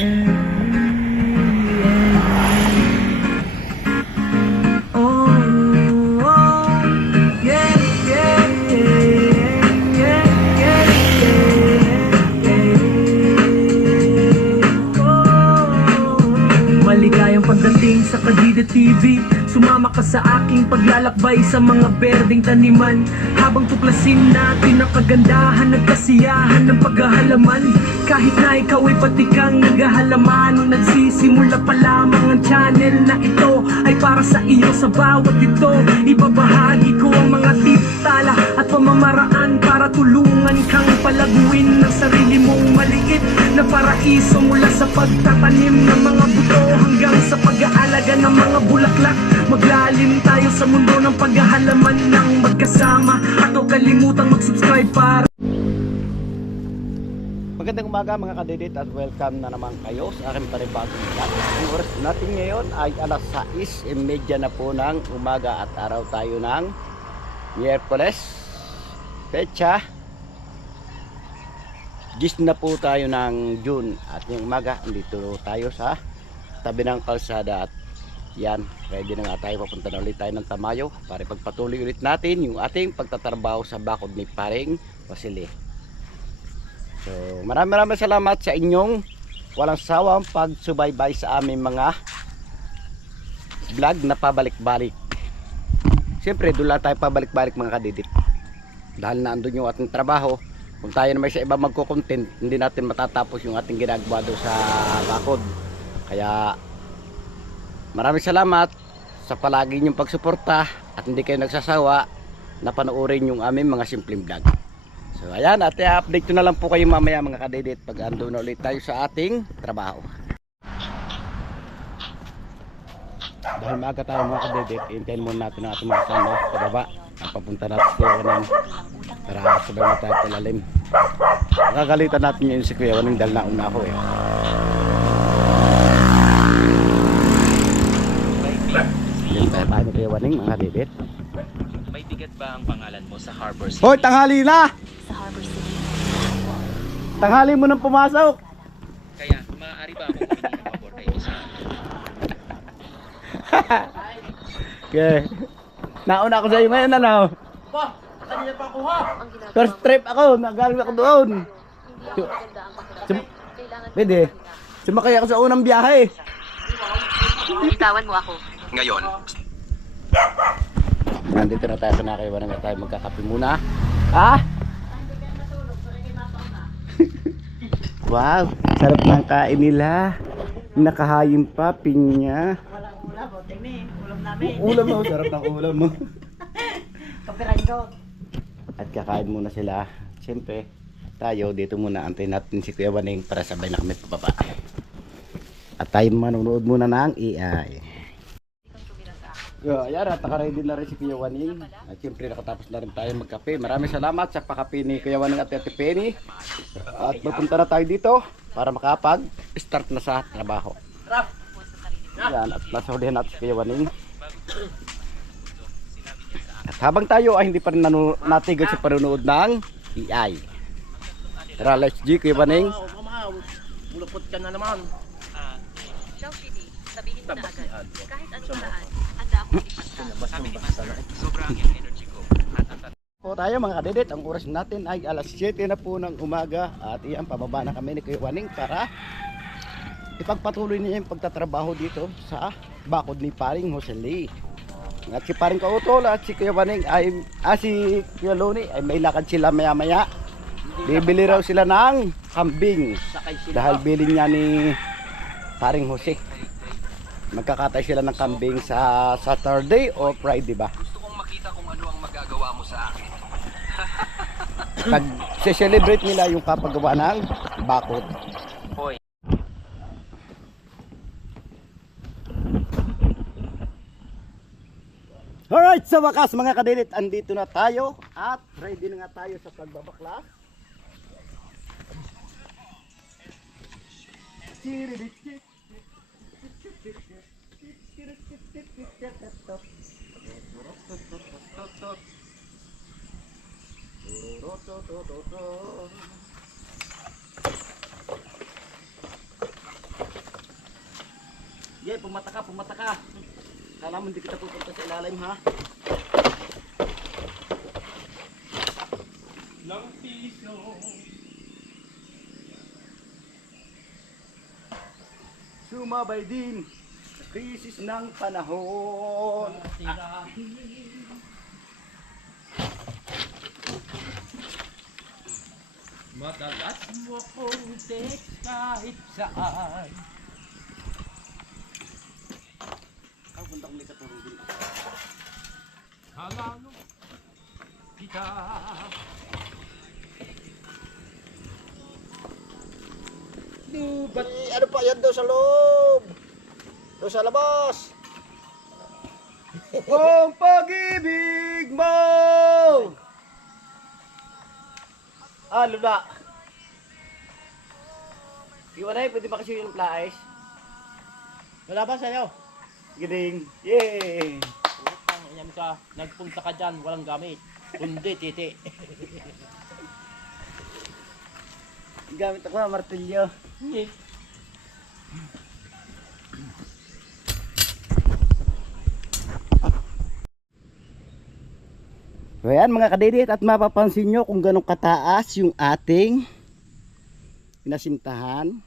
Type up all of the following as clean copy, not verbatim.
Maligayang pagdating sa Kadida TV. Sumama ka sa aking paglalakbay sa mga berdeng taniman, habang tuklasin natin ang kagandahan at kasiyahan ng paghahalaman. Kahit na ikaw ay patikang naghahalaman o nagsisimula pa lamang ang channel na ito ay para sa iyo. Sa bawat ito, ibabahagi ko ang mga tip, tala at pamamaraan para tulungan kang palaguin ng sarili mong maliit na paraiso, mula sa pagtatanim ng mga buto hanggang sa pag-aalaga ng mga bulaklak. Maglalim tayo sa mundo ng paghahalaman ng magkasama, at huwag kalimutang mag-subscribe para... Magandang umaga mga kadidit at welcome na naman kayo sa aking panibagong vlog. Ang oras natin ngayon ay alas 6:30 na po ng umaga at araw tayo ng Miyerkules. Pecha 10 na po tayo ng June at yung umaga andito tayo sa tabi ng kalsada at yan, ready na nga tayo, papunta na ulit tayo ng Tamayo para pagpatuloy ulit natin yung ating pagtatrabaho sa bakod ni Paring Wasili. So maraming salamat sa inyong walang sawang pagsubaybay sa aming mga vlog na pabalik-balik. Siyempre doon lang tayo pabalik-balik mga kadidit, dahil na andun yung ating trabaho. Kung tayo naman sa iba magko-content, hindi natin matatapos yung ating ginagawa doon sa bakod. Kaya maraming salamat sa palagi niyong pagsuporta at hindi kayo nagsasawa na panoorin yung aming mga simpleng vlog. So ayan, at i-update ko na lang po kayo mamaya mga kadidit pag ando na ulit tayo sa ating trabaho. Dahil maaga tayo mga kadidit, hintayin muna natin ang ating mga kasama sa baba. Papunta natin si Kuya Waning para sabay na tayo palalim. Nakagalitan natin yun si Kuya Waning dahil nauna ako eh. Hintay tayo ni Kuya Waning mga kadidit. May bigat ba ang pangalan mo sa Harbor City? Hoy, tanghali na! Sa Harbor City. Tanghali mo nang pumasok! Kaya maaari ba akong humingi ng pabor kay isa? Okay. Nauna ako sa iyo ngayon, ano? Pa, kanina pa ako ha! First trip ako, nagaling ako doon. Pwede. Sumakay ako sa unang biyahe. Bitawan mo ako. Ngayon, Nandito na tayo, pinakaiwan na tayo, magkakape muna. Ah! Wow, sarap ng kain nila. Nakahayim pa, pinya. Ulam mo, sarap ng ulam mo. At kakain muna sila. Siyempre, tayo dito muna, antayin natin si Kuya Waning para sabay na kami pababa. At tayo manonood muna ng AI. Ayan, at naka-ready na rin si Kuya Waning. At siyempre nakatapos na rin tayo magkape. Maraming salamat sa pakape ni Kuya Waning at Ate Penny. At pupunta na tayo dito para makapag-start na sa trabaho. Ayan, at nasa hulihan natin si Kuya Waning. At habang tayo ay hindi pa rin natigil sa panunood ng AI. Tara, let's G, Kuya Waning. Bulupot ka na naman. Show Shidi, sabihin mo na agad. Kahit anong paraan, handa akong ipagtanggol. sobrang yung energy ko. Po tayo mga kadidit, ang oras natin ay alas 7 na po ng umaga. At iyan, pababa na kami ni Kuya Waning para ipagpatuloy niya yung pagtatrabaho dito sa bakod ni Paring Wasili. At si Paring Kautol at si Kuya Waning ay, si Kuya Loni ay may lakad sila maya maya. Bibili raw sila ng kambing dahil bilin niya ni Paring Jose. Magkakatay sila ng kambing sa Saturday o Friday ba? Gusto kong makita kung ano ang magagawa mo sa akin. Nag-celebrate nila yung kapagawa ng bakod. Hoy. Alright, sa wakas mga kadidit, andito na tayo at ready na nga tayo sa pagbabaklas. Sige, pumata ka, pumata ka. Kala mo hindi kita pupunta sa ilalim, ha? Lang piso. Sumabay din sa krisis ng panahon. Madalas mo kong text kahit saan. Ang punta kong may katulong din. Halalo kita. Lubat Ano pa yan daw sa loob? Doon sa labas. Ang pag-ibig mo! Ah, lula. Iwanay, pwede ba kasi yung plaes? Wala ba sa'yo? Giling. Yay! Putang ina mo ka, nagpunta ka dyan, walang gamit. Kundi, titi. Gamit ako, martilyo. So ayan mga kadidit, at mapapansin nyo kung ganong kataas yung ating pinasintahan.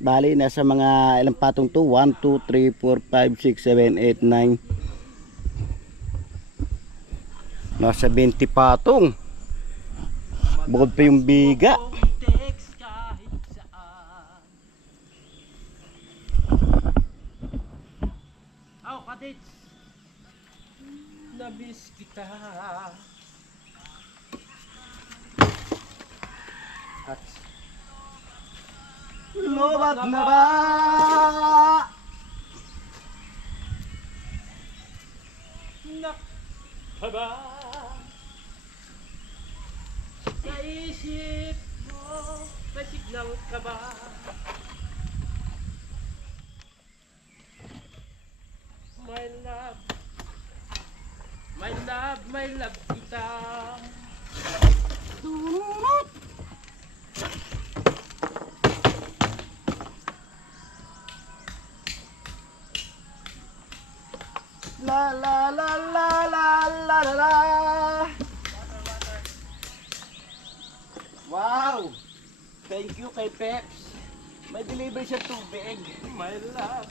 Bali nasa mga ilang patong to, 1, 2, 3, 4, 5, 6, 7, 8, 9. Nasa 20 patong. Bukod pa yung biga. Text kahit saan. Aw, kadits. Nabis kita. Lubat na ba? Nakaba sa isip mo, nasiglang ka ba? My love, my love, my love kita. La la la la la la la la. Wow! Thank you kay Peps. May deliver siya tubig. My love.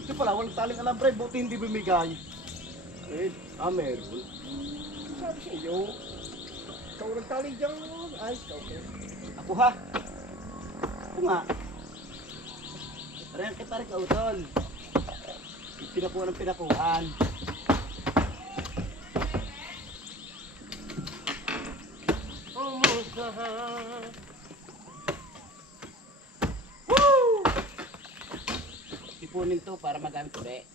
Ito pala, walang taling alambre. Buti hindi bumigay. Eh, meron. Sabi sa iyo. Ikaw walang taling dyan. Ay, okay. Ako ha. Ako nga. Ren kita rin kautol. Pinakuha ng pinakuhaan. Umusahan. Woo! Ipunin to para magamit ulit.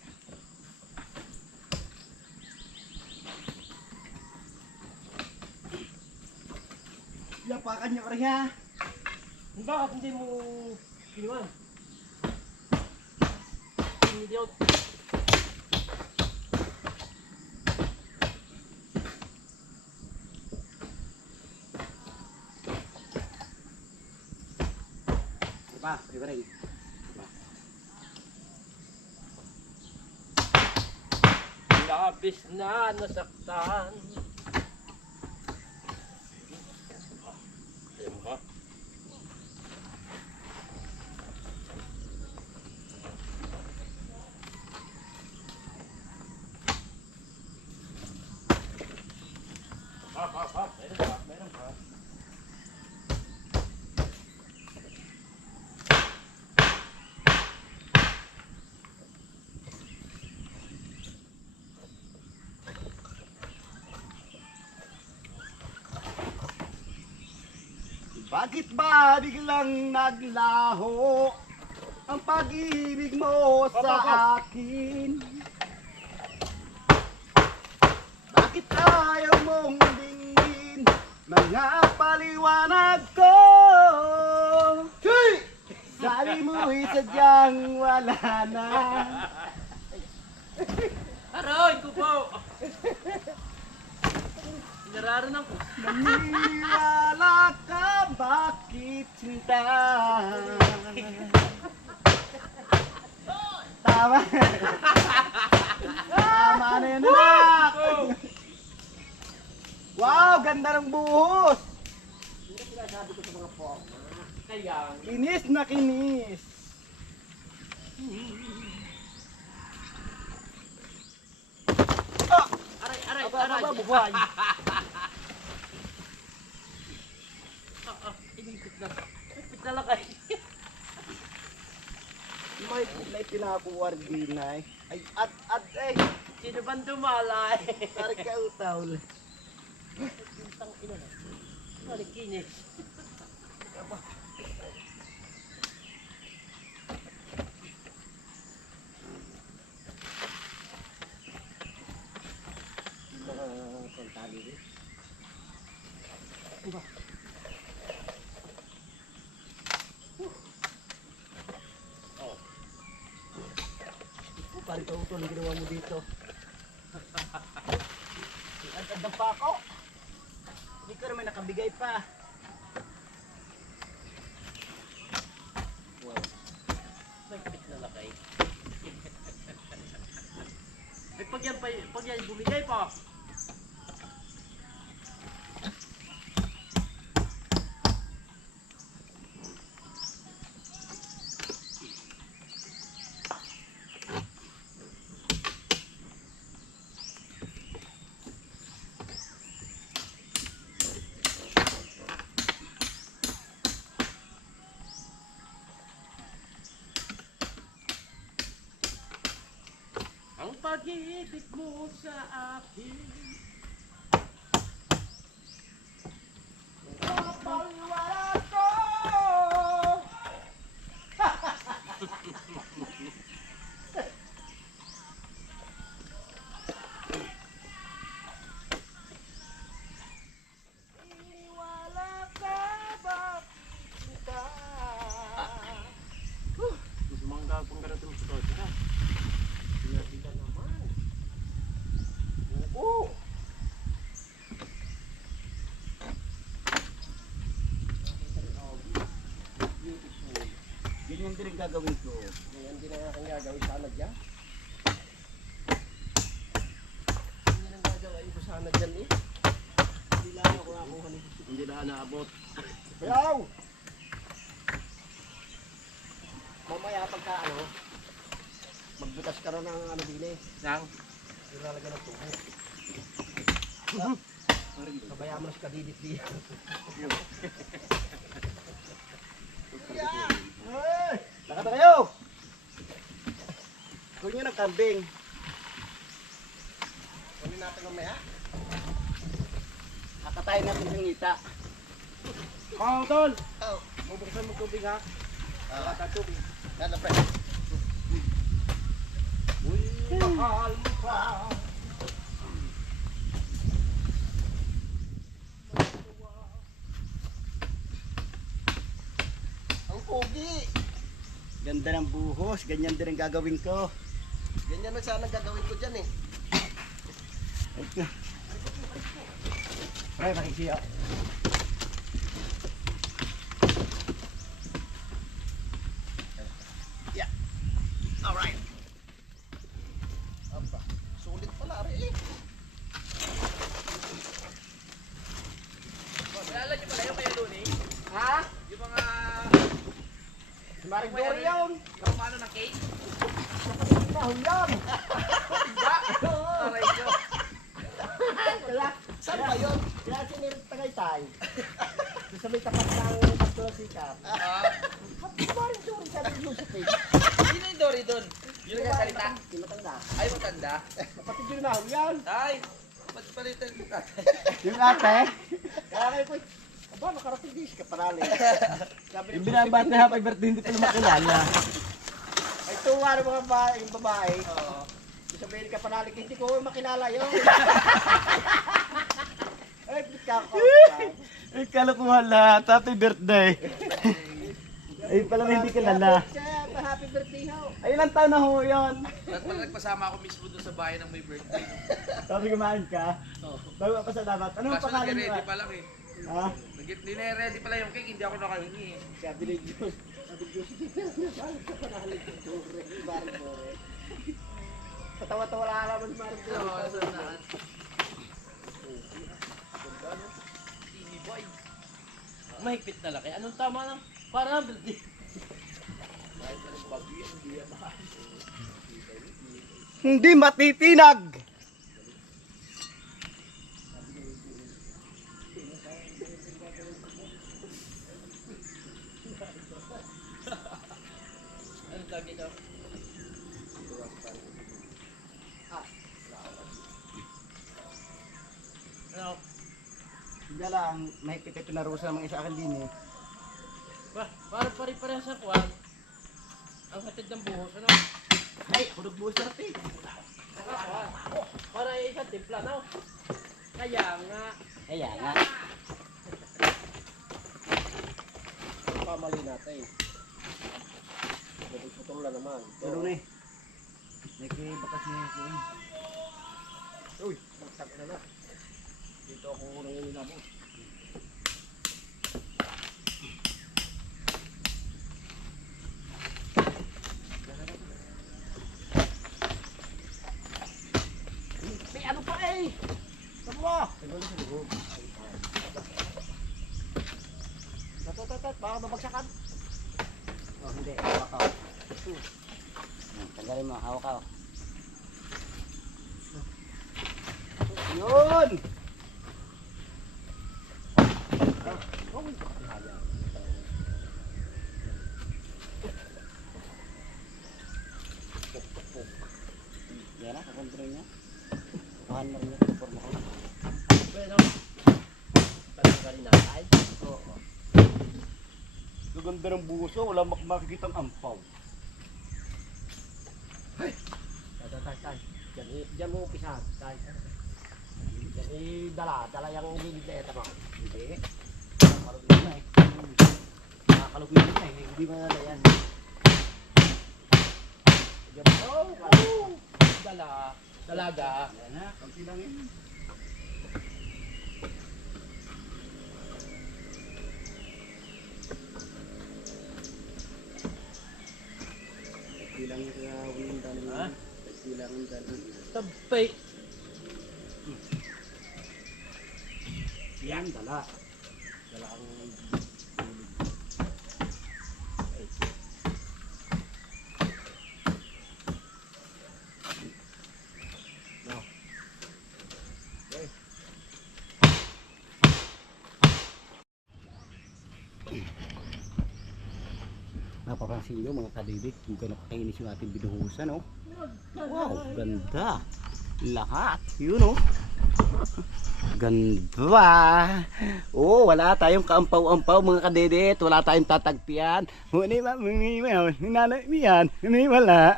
Yapakan niyo rin ha. Bakit hindi mo kinuha? Hindi ako. Diba? Diba rin? Diba? Labis na nasaktan. Ayun ba? Meron pa, meron pa. Bakit ba biglang naglaho ang pag-ibig mo sa akin? Bakit ayaw mong dinggin mga paliwanag ko? Sabi mo'y sadyang wala na. Aroy ko po! Nararanan ko. Maniwala ka, bakit sinta? Tama. Tama na yan, anak. Wow, ganda ng buhos. Kaya, Kinis na kinis. aray. Buhay. Inipit na. Inipit na lang kayo. May pinakuwar din ay. Ay, eh. Sino bang dumalay? Tarik ka utaw. Pintang ina na. Malikinis. Tarik ka utaw, ang ginawa mo dito. Ang pa ako. Hindi ko naman nakabigay pa. Nagpit na lang kayo. Ay, pag yan bumigay pa. Ang pag-ibig mo sa akin. Paliwala ko! Iniwala ka ba kita? Gusto mga gagawin ka natin sa todo na. Pinapita naman. Oo! Ganyan din ang gagawin ko. Ngayon din ang aking gagawin sana dyan. Hindi nang gagawin ko sana dyan eh. Hindi lang ako nakuha ni Susi. Hindi na naabot. Ayaw! Mamaya pagka magbutas ka rin ng din eh. Nang? Ilalagay ng tubo. Kabayaan mo na sa kadidit diyan. Lakad na kayo! Kunin nyo ng kambing. Kunin natin mamaya. Kakatayin natin yung ngita. Oh, tol! Bubuksan mo tubig ha. Wala ka tubig. Nada pre. Uy, mahal mo pa. Ang pogi! Ganda ng buhos, ganyan din ang gagawin ko. Ganyan na sana gagawin ko dyan eh. Pre, makikisiya. Yeah. Alright. Aba, sulit pala rin eh. Kilala niyo pala yung kayo Luni? Ha? Yung mga Si Maring Dory yun. kamano ng cake? Mahal yan. Aray ko. Saan ba yun? Kaya sinirit Tagaytay. Doon sa may tapat ng Pastor Sikap. Si Maring Dory sabi ng Josephine. Sino yung Dory doon? Yun ang salita? Yung matanda. Ay, matanda. Kapatid yun na, yan. Ay, ba't palitan yung tatay? Yung ate. Kaya kayo po. Aba, nakarating din siya panali. Yung binabat na happy birthday hindi pa naman makilala. Ay tuwa ng mga babae, yung babae. Oo. Sabihin ka panali, hindi ko makilala yun. Ay, bika ko. Ay, kalokohan lahat. Happy birthday. Ay, pala hindi kilala. Happy birthday ho. Ay, ilang taon na ho yun? Nagpasama ako mismo doon sa bahay ng may birthday. Sabi kumain ka? Oo. Bago pa sa dapat. Ano ang Kaso pangalan mo? nag-ready pa lang eh. Ha? Nire-ready pala yung cake, hindi ako nakahingi eh. Sabi ni Diyos. Sabi ni Diyos. Bakit ka panahalik ng Dore? Barang Dore. Katawa-tawa lang naman si Barang Dore. Oo, saan na? TV boy. Mahigpit na laki. Anong tama lang? Parang birthday. Hindi matitinag! Anong tawag dito? Ano? Hindi lang, mahigpit ito na rusa ng mga isa akin din eh. Ba, parang pare-pareha sa kuwan. Ang hatid ng buhos, ano? Ay, ako nagbuhos na rin. Para isang timpla, no? Kaya nga. Kaya nga. Ang pamali natin. Putol na naman. Pero na eh. Nagkibakas niya yun. Uy, magsak na na. Dito ako nanginginabot. May ano pa eh! Saan mo? Siguro sa loob. Tatat, baka mabagsakan. Oh, hindi. Hawak ka. Tanggalin mo, hawak ka. Yun! Yan na, kakontrol niya. Tuhan mo rin yung informa ko. Bueno, talanggalin na ay. Oo. Gaganda ng buso, wala makikita ang ampaw. Tay. Diyan mo umpisa. Tay. Diyan dala yung gilid na ito mo. Hindi. Nakakalugin na eh. Nakakalugin na eh. Hindi ba na yan? Diyan mo. Oh, dalaga. Yan na, kampi lang yun. Kampi lang yung kaya yung dalang. Ha? Kampi lang yung dalang. Tampay. Yan, dala. Dala ang Napapansin nyo mga kadibik kung gano'n kakainis yung ating binuhusan, oh. Wow, ganda. Lahat, yun, oh. Ganda. Oh, wala tayong kaampaw-ampaw mga kadidit. Wala tayong tatagpian. Hindi yan. Hindi wala.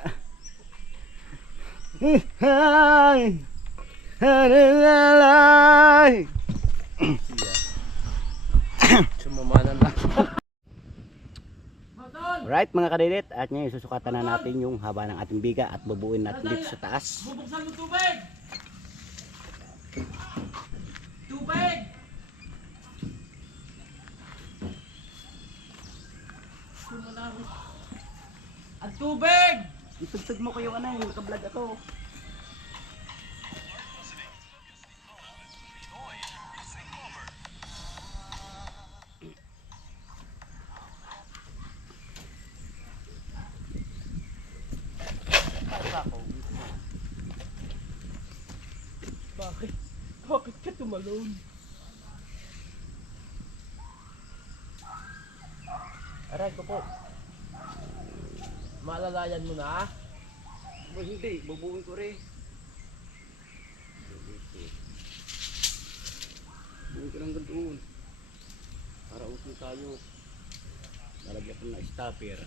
Ay. Ay. sumamanan na. Alright mga kadidit, at ngayon susukatan na natin yung haba ng ating biga at bubuin natin dito sa taas. Bubuksan mo tubig! Tubig! Ang tubig! Itugtog mo ko yung ano, yung naka-vlog ako. Bakit? Bakit ka tumalon? Aray ko po. Maalalayan mo na? Oh, hindi, bubuin ko rin. Bubuin ko lang doon. Para usin tayo. Lalagyan ko na stopper.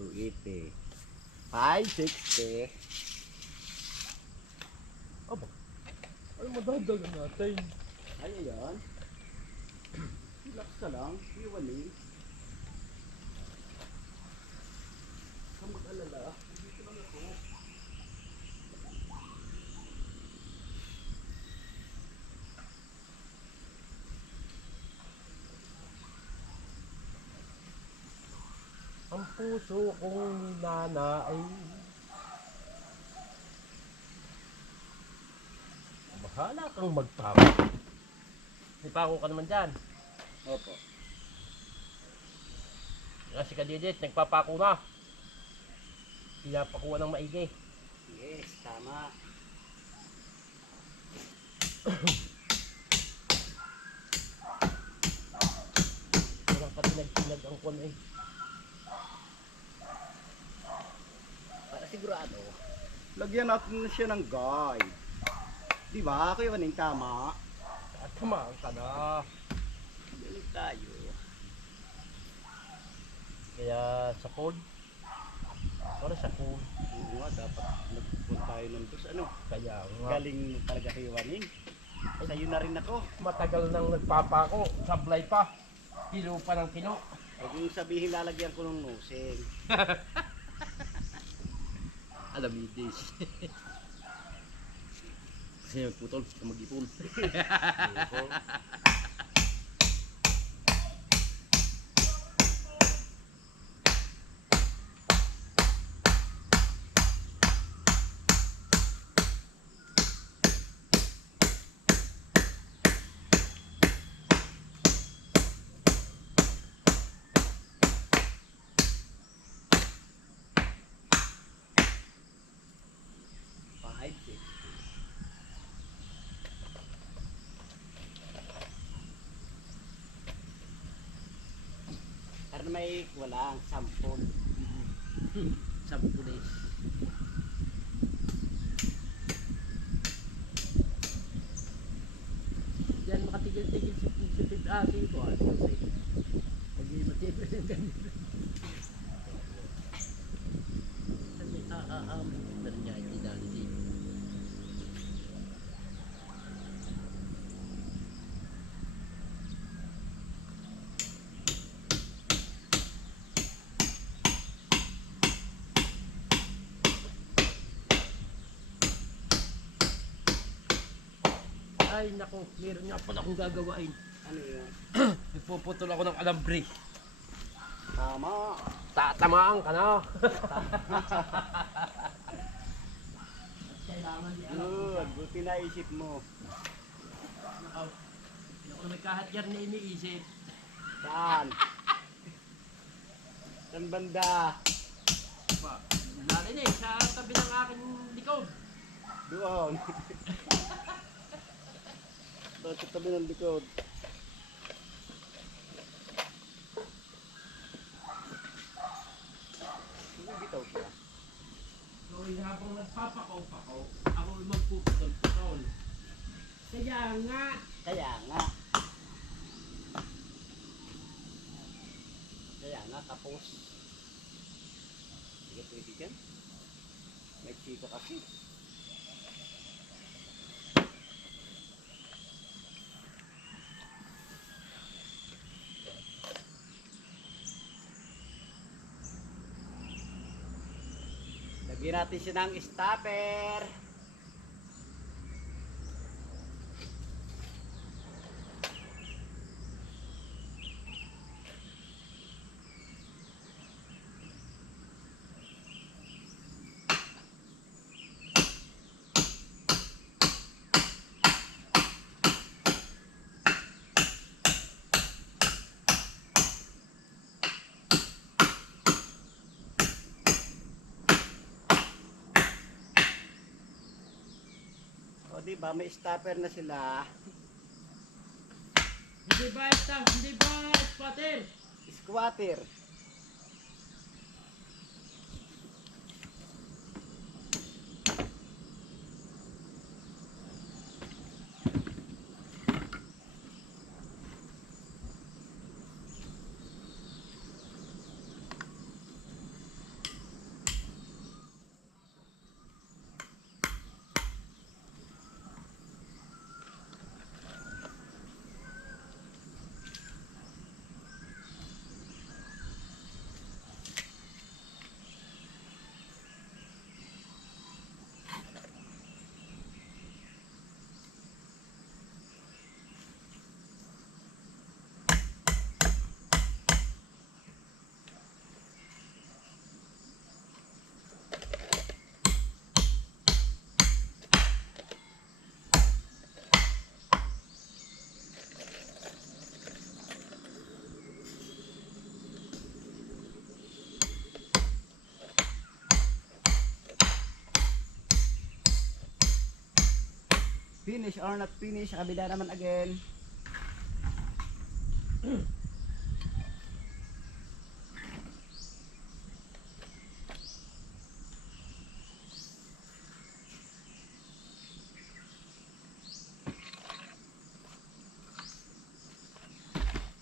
$280. $560. madadagan natin. Ay, ayan. Relax ka lang. Iwan eh. Huwag kang mag-alala. Dito lang ako. Ang puso kong nana ay bahala kang magpako. May pako ka naman dyan. Opo. Kasi kadidit, nagpapako na. Pinapakuha ng maigi. Yes, tama. Parang katinag-tinag ang kon eh. Para sigurado, lagyan natin na siya ng guide. Di ba? Kuya Waning, tama. At tumaan ka na. Galing tayo. Kaya sa food. Para sa food. Oo nga, dapat nagpunta tayo ng bus. Ano? Kaya nga. Galing mo talaga Kuya Waning. Sa'yo na rin ako. Matagal nang nagpapako. Sablay pa. Kilo pa ng kilo. Huwag mong sabihin lalagyan ko ng nosing. Alamidis. Kasi magputol, mag-ipon. Five, six. Para may walang sampol. Sampulis. Diyan makatigil-tigil si Pip Asi ko. Pag-i matibay ng ganito. Nandiyan si Dandy. Ay nako, meron nga pala akong gagawain. Ano yun? Nagpuputol ako ng alambre. Tama. Tatamaan ka na. Kailangan di Good. Buti na isip mo. Hindi ako na may kahatyar na iniisip. Saan? Saan banda? Lalin eh, sa tabi ng aking likod. Doon. Doon sa tabi ng likod. Hindi bitaw siya. So habang nagpapakaw-pakaw, ako magpuputol-putol. Kaya nga, Kaya nga. Kaya nga, tapos. Sige, pwede dyan. May chika kasi. Lagyan natin siya ng stopper. O diba, may stopper na sila. hindi ba squatter? Squatter. Finish or not finish, sa kabila naman again.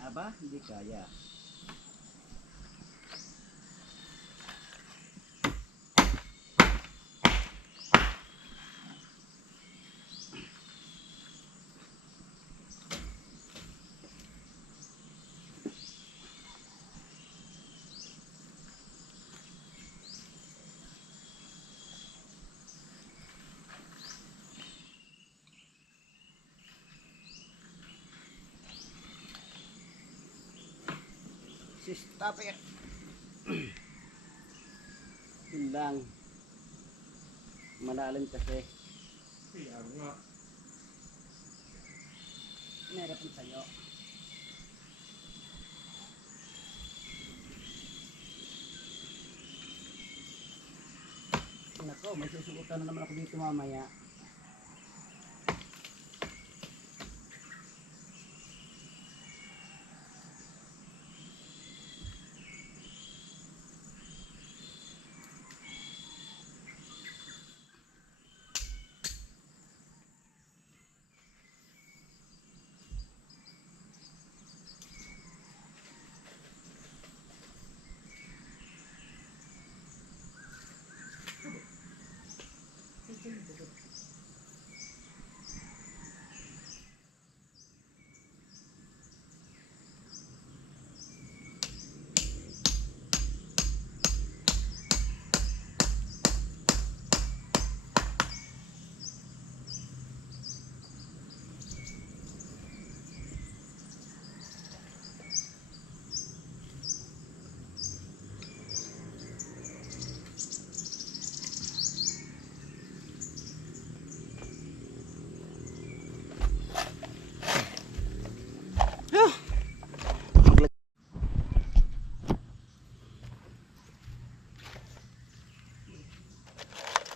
Aba, hindi kaya. Stop it. Yun lang. Malalim kasi. Meron sa'yo. Nako, may susubukan na naman ako dito mamaya.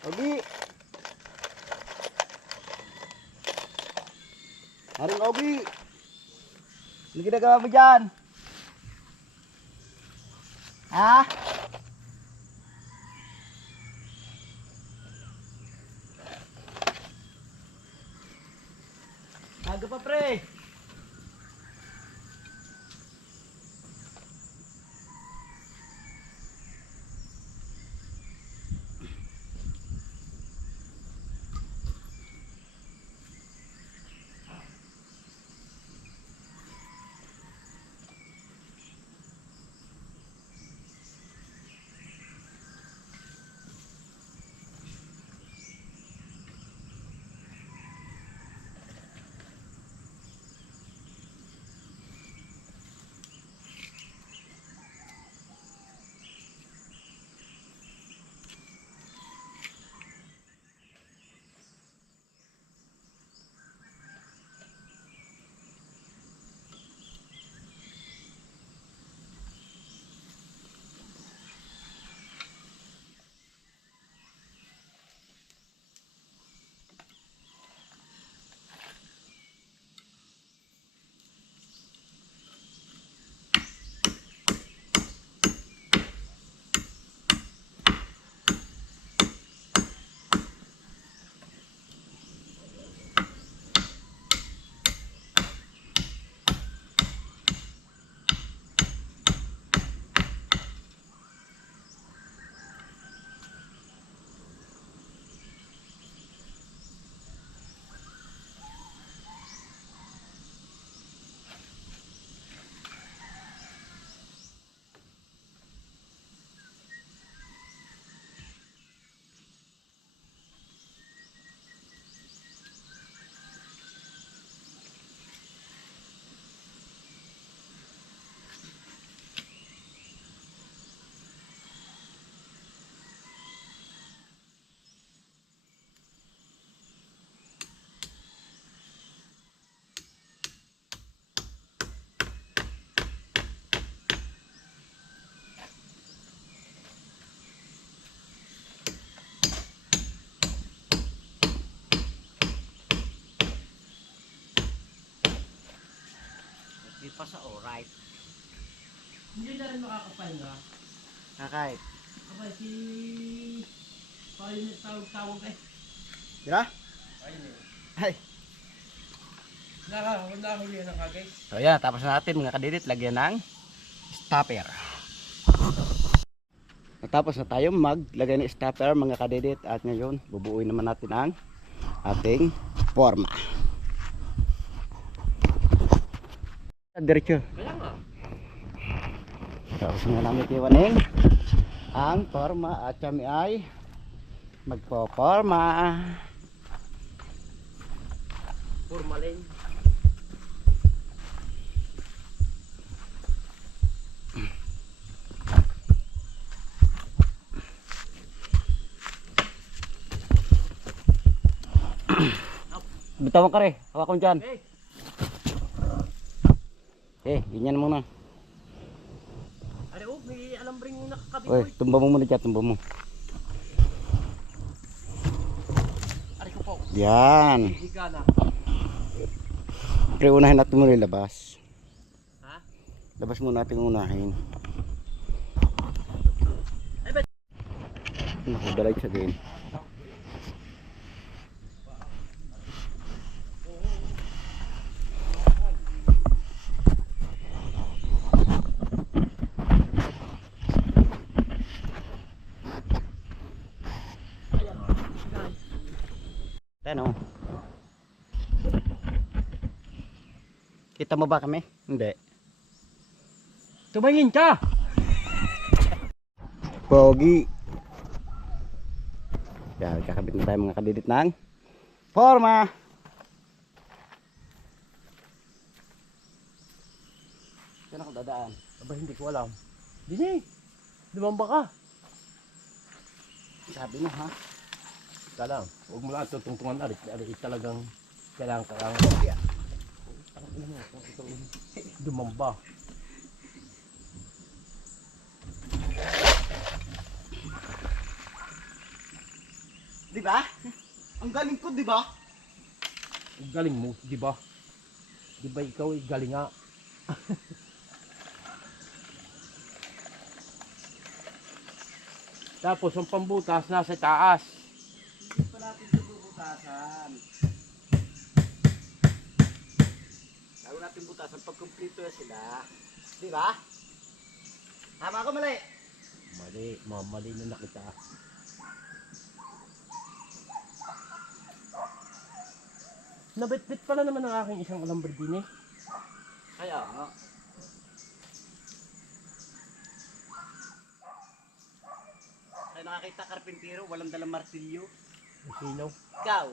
Ogi. Haring Ogi. Ano ginagawa mo dyan? Ha? Aga pa pre. Basta alright. Hindi na rin makakapahinga. Kakait. Okay, si... Pioneer tawag eh. Dira? Pioneer. Ay. Nakahuli yan ka guys. So yan, tapos na natin mga kadidit, lagyan ng stopper. Natapos na tayo maglagay ng stopper mga kadidit at ngayon bubuuin naman natin ang ating forma. Diretso. Kaya nga. Tapos nga namin iwaning ang forma at kami ay magpo-forma. Formalin. Bitawan ka rin, hawak ko dyan. Hey. Ganyan muna. Are oh, may alambring nakakabit Oy, tumba mo muna dyan, tumba mo. Are ko po. Yan. Higa na. Pre, unahin natin muna ilabas. Ha? Labas muna natin unahin. Ay, ba't? Naku, dalay sa din. Ano? Kita mo ba kami? Hindi. Tumingin ka! Pogi. Yan, kakabit na tayo mga kadidit ng forma. Saan ako dadaan? Aba, hindi ko alam. Dini! Lumamba ka! Sabi mo ha? Ika lang, huwag mo lang tutungtungan arit. Arit talagang kailangan ka lang. Lumamba. Di ba? Ang galing ko, di ba? Ang galing mo, di ba? Di ba ikaw ay galing nga? Tapos ang pambutas nasa taas. Hindi pa natin ito bubutasan. Bago natin butasan pag kumplito na sila. Di ba? Tama ako mali. Mali na nakita. Nabitbit pala naman ang aking isang Lamborghini. Kaya nga. Ay nakakita karpintero, walang dalang martilyo. Sino? Ikaw?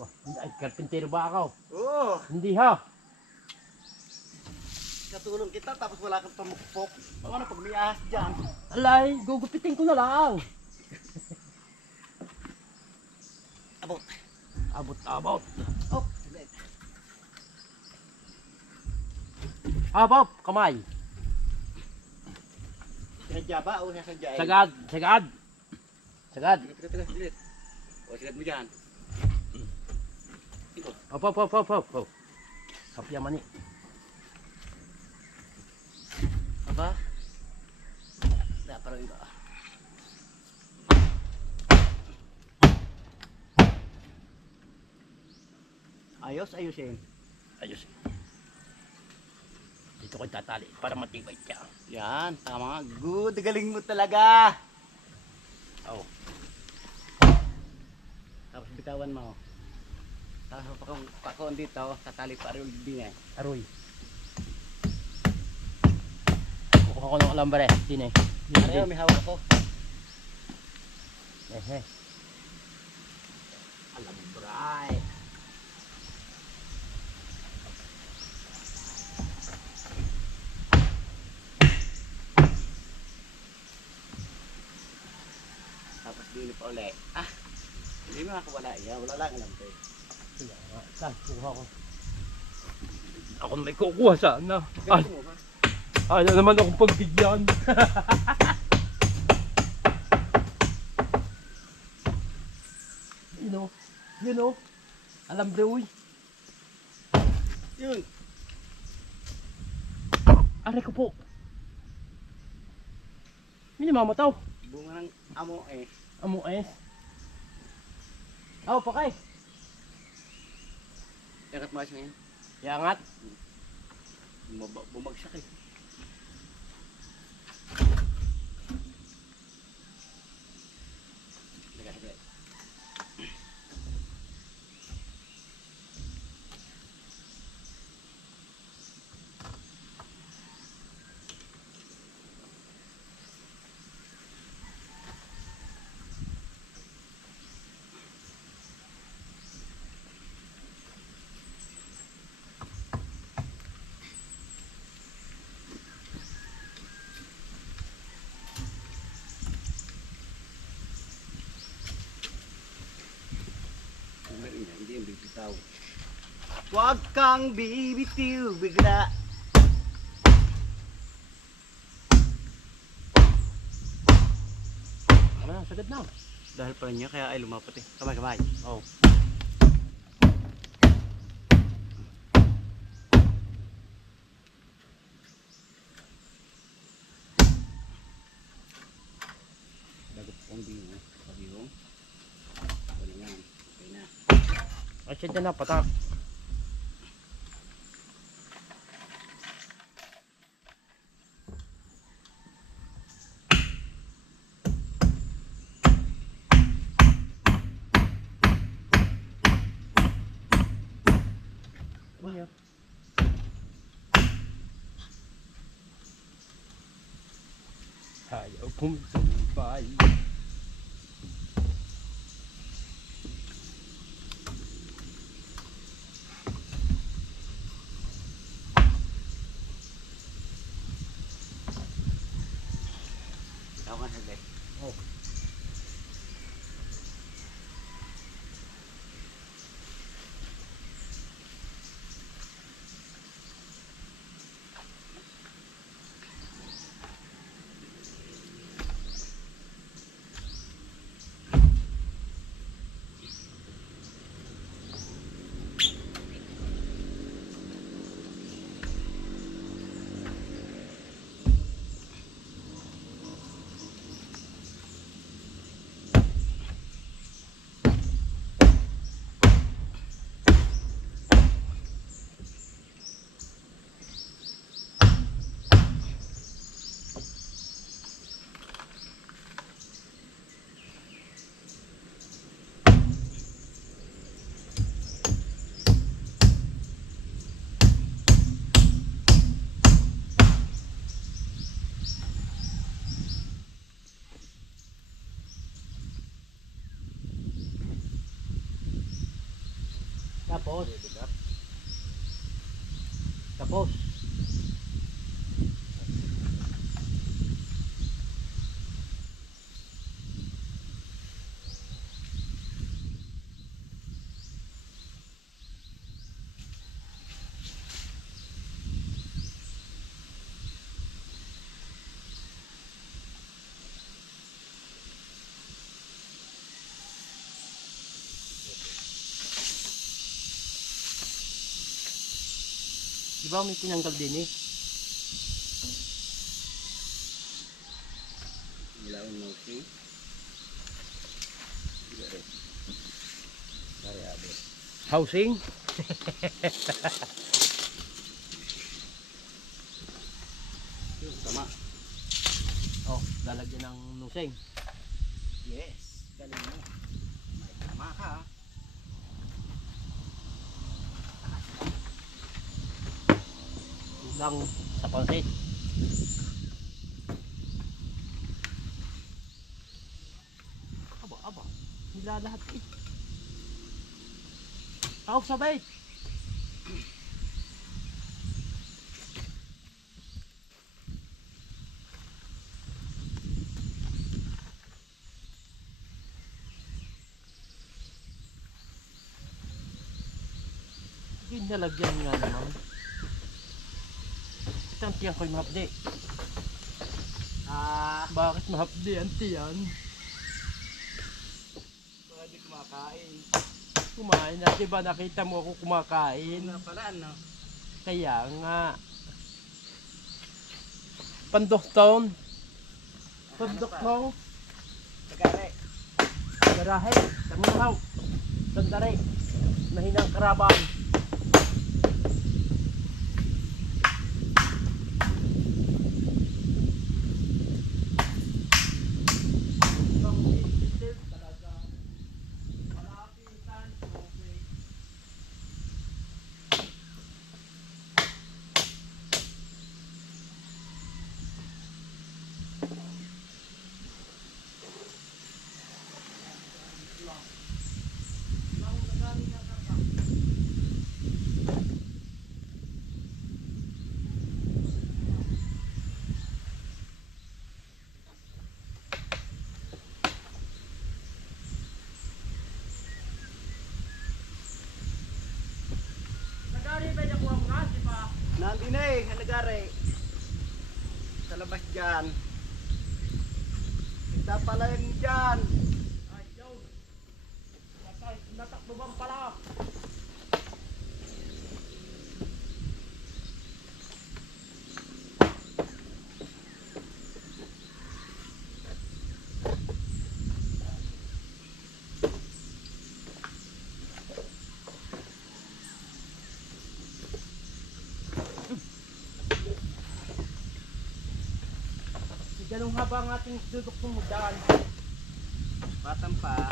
Ba, ay, karpintero ba ako? Oo. Hindi ha. Katulong kita tapos wala kang pamukpok. Paano pag may ahas dyan? Alay, gugupitin ko na lang. Abot. Abot. Oh, sige. Abot, kamay. Sinadya ba o sinadya? Sagad. Sagad. Tiga, silit. O, sigat mo dyan. Ito. Op. Kapya mani. Apa? Wala parang iba. Ayusin. Ayos. Dito ko tatali para matibay siya. Yan, tama. Good, galing mo talaga. Oh. Tapos bitawan mo. Tapos pakon dito, tatali pa rin ulit din eh. Aroy. Kukuha ko ng alambre. Dine. Ano may hawak ako? Alambray. Tapos dili pa ulit. Ah, hindi mo makawala yan. Wala lang alam ko eh. Saan? Kukuha ko. Ako na may kukuha sana. Ay, Ganito mo ba? ayaw naman akong pagbigyan. You know. Alambre uy. Yun. Aray ko po. Hindi mamataw. Bunga ng amo eh. Amo es. Aw, pakay. Ikat mo siya yan. Yangat. Bumagsak eh. Hindi yung bibitaw. Huwag kang bibitiw bigla. Ano na, sagad na. Dahil pala niya kaya ay lumapat eh. Kamay. Oh. Dagot kong bihong. Pabihong. Wala yan. Okay na. Ay, siya dyan na, patak. Ayaw kong sumbay. Tawagan sa guys. Oh. Tapos. Di ba may tinanggal din eh? Wala akong nosing. Variable. Housing? Tama. Oh, lalagyan ng nuseng. Yes. Galing mo. May tama ka. Lang sa pansit. Aba. Nilalahat eh. Ako sabay. Nalagyan nga naman. Ito ang tiyan ko'y mahapdi. Bakit mahapdi ang tiyan? Baka di kumakain. Kumain na, diba nakita mo ako kumakain? Nga pala ano. Kaya nga. Pandokton. Pandokton. Tagare. Garahe. Kamuhaw. Sandare. Mahinang karabang. Nandun na eh, halagare. Sa labas dyan. Kita pala yun dyan. Natakbuban pala. Ganong haba ang ating dudok sumudan. Batang pa.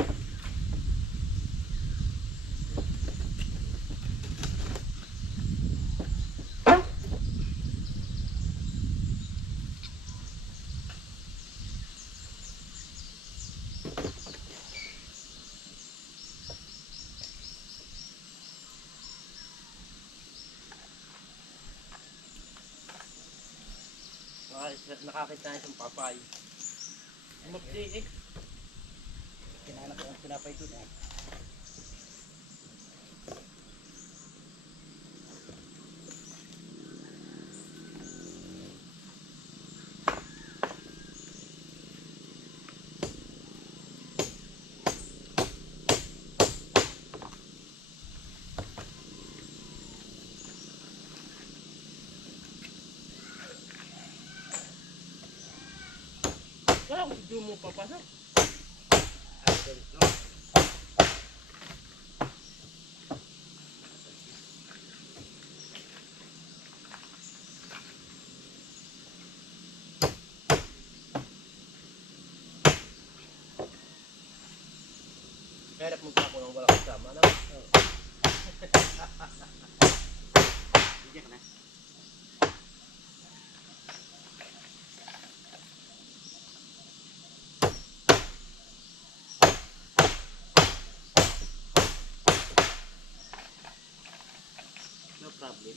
Nakakita na isang papay. Mag-DX. Kinahanap ko ang pinapay doon eh. Wala kung doon mo papasok. Kaya napunta ako ng wala kasama na. Sige ka na. No problem.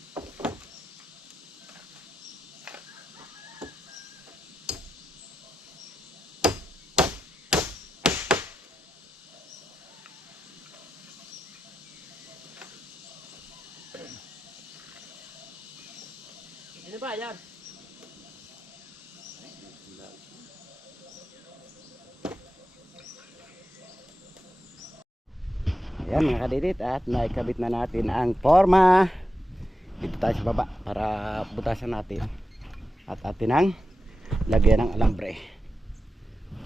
Ano ba yan? Ayan mga kadidit, at naikabit na natin ang forma. Dito tayo sa baba para butasan natin. At atin ang lagyan ng alambre.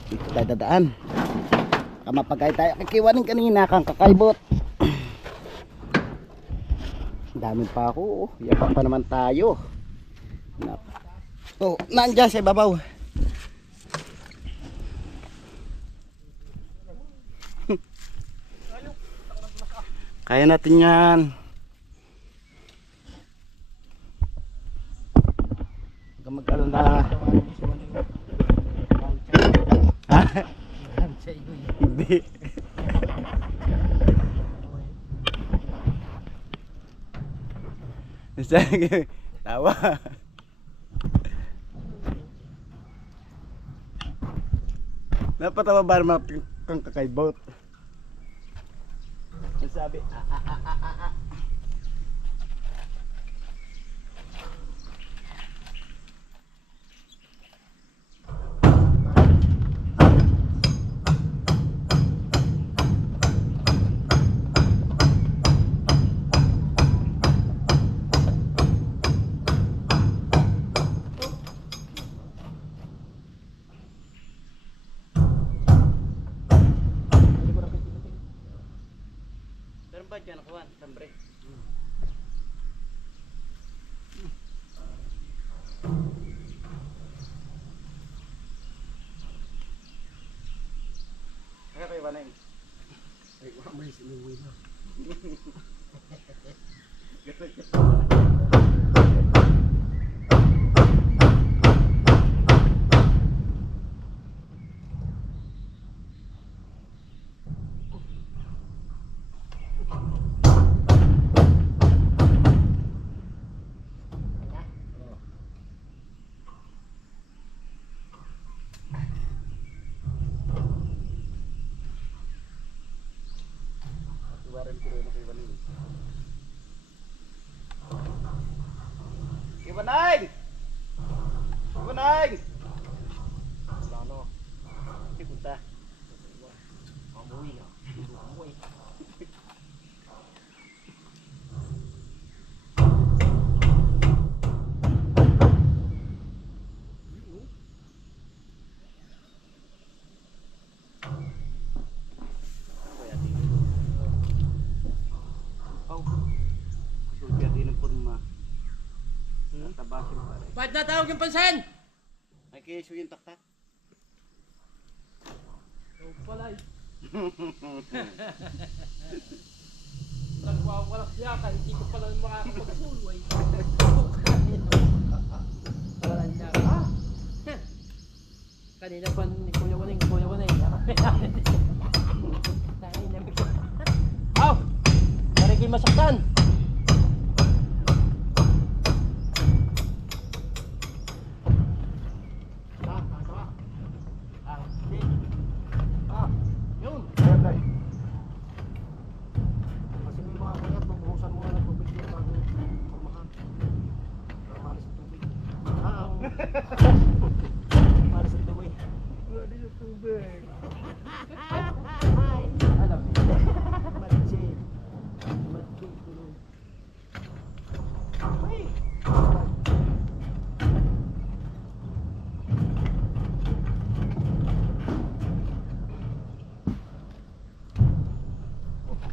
Dito tayo dadaan. Kamapagay tayo kikiwanin kanina kang kakaibot. Dami pa ako. Yapak pa naman tayo. Oh, nandiyan sa ibabaw. Kaya natin yan. Huwag kang mag-alala. Ha? Hindi. Tawa. Napatawa ba naman kang kakaibot? Sabi, Meron ba dyan, Juan? Tambre. Kaya kayo ba na yun? Ay, may sinuwi na. Iwarin ko rin ako iwanin. Iwanay! Iwanay! Wala no. Hindi punta. Mamuwi na. Mamuwi. Kaya dito. Sulya din ang purma. Tabasin pare. Ba't natawag yung pansin? Ay keso yung taktak. Oh, pala eh. Nagwawalak siya ka, hindi ko pala makakapagsulway. Wala niya ka. Kanina pa ni Kuya Waning. Dahil nabig ko. Aw! Marigil masaktan! Yun! Kasi may mga kaya, pagbuhusan mo na ng tubig yung bago pagmahan. Para malis ang tubig. Malis ang tubig. Malis ang tubig. Alam mo. Matsin. Matsin tulong. Ay!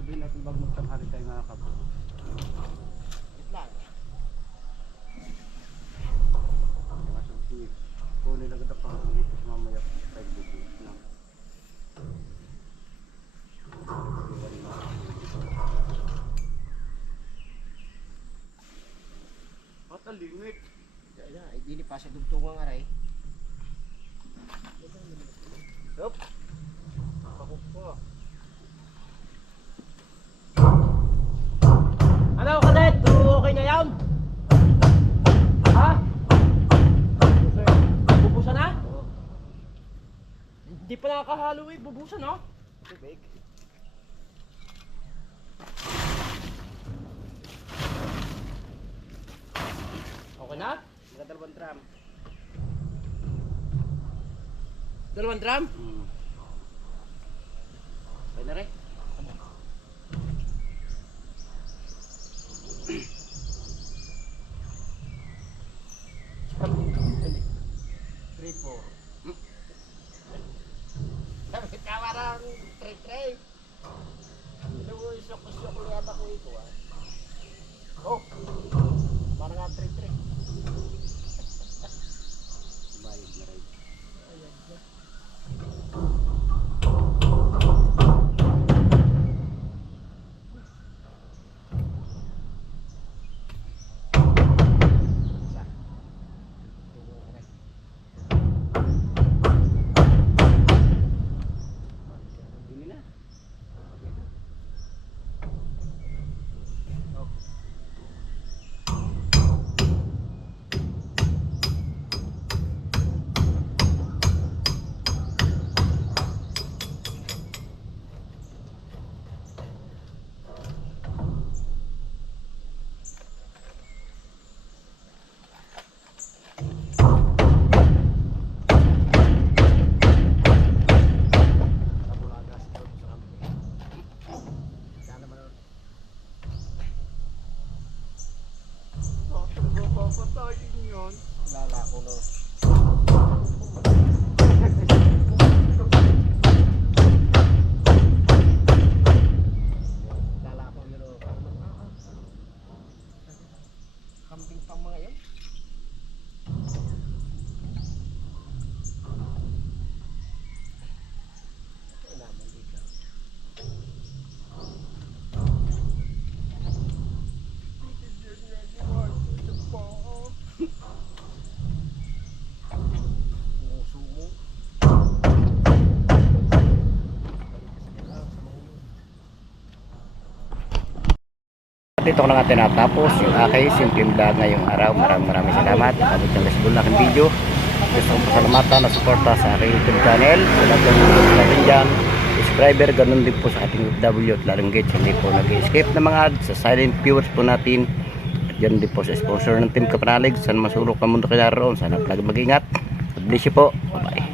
Sabihin natin bag magtanghali tayo mga kabo. Lang. Masuk tuwid. Kunin lang kita pang dito sa mamaya tayo dito. No. Matalimit. Kaya ay dili pa sa dugtungan aray. Yup. Pakupo. Ano, kadet? Okay na yan? Ha? Bubusan na? Hindi pa nakakahalo eh. Bubusan no? Tubig. Okay na? Mga dalawang drum. Dalawang drum? Kaya na rin. Three, four. Kawarang tray. Ito mo isyok-isyok ulit ako ito ah. Oh, parang nga tray. Bayad na rin. Ini na. Kabulagas ito sa amin. Sana man. Papatayin yun. Lala ko no. Lala ko Dito ko na nga tinatapos yung aking simpleng vlog ngayong araw. Maraming salamat. Abot yung kasibol na aking video. Gusto kong pasalamatan na suporta sa aking YouTube channel. Wala kang video natin dyan. Subscriber, ganun din po sa ating OFW at lalong gates. Hindi po nag-escape ng mga ads sa silent viewers po natin. At yan din po sa sponsor ng Team Kapanalig. Sana masulok ang mundo kaya roon. Sana palagi mag-ingat. God bless you po. Bye-bye.